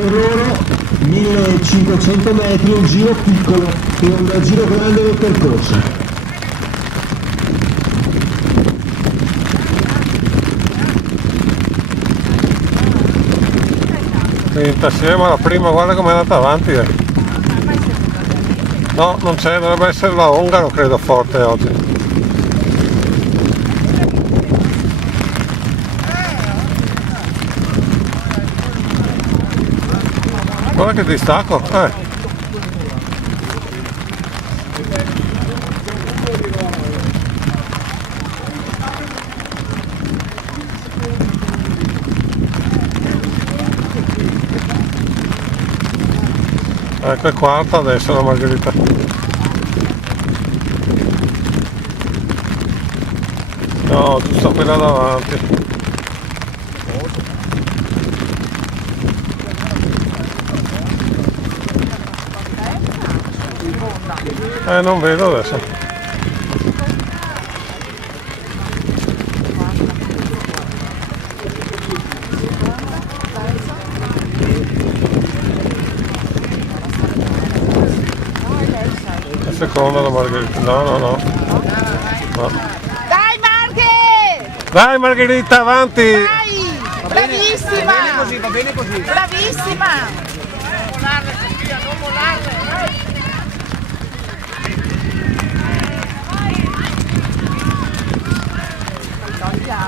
per loro 1500 metri, un giro piccolo e un giro grande del percorso. Assieme alla prima, guarda come è andata avanti. No, non c'è, dovrebbe essere la Ongaro, credo, forte oggi. Guarda che distacco, Ecco, è quarta adesso la Margherita. No, giusto quella davanti. Non vedo adesso. Seconda la Margherita, no. Dai Marghe! Dai Margherita, avanti! Dai! Bravissima! Va bene così. Bravissima! Non volarle.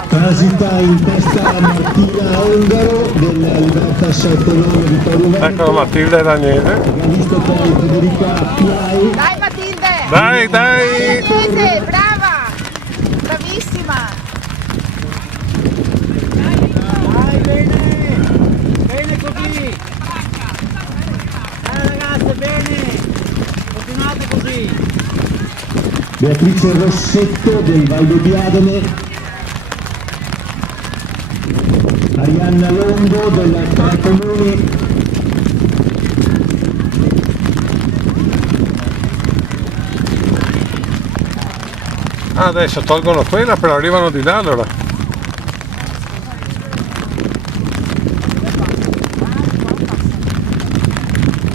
Transita in testa Martina Ongaro del Libertas Colonna Vittorio Veneto. Ecco Matilde e Daniele. Visto poi Federica Piai. Dai Matilde! Dai! Daniele, brava! Bravissima! Dai, bene. Bene così. Dai ragazze, bene. Continuate così. Beatrice Rossetto del Valdo di Adene. Arianna Longo del Tre Comuni. Adesso tolgono quella, però arrivano di là allora.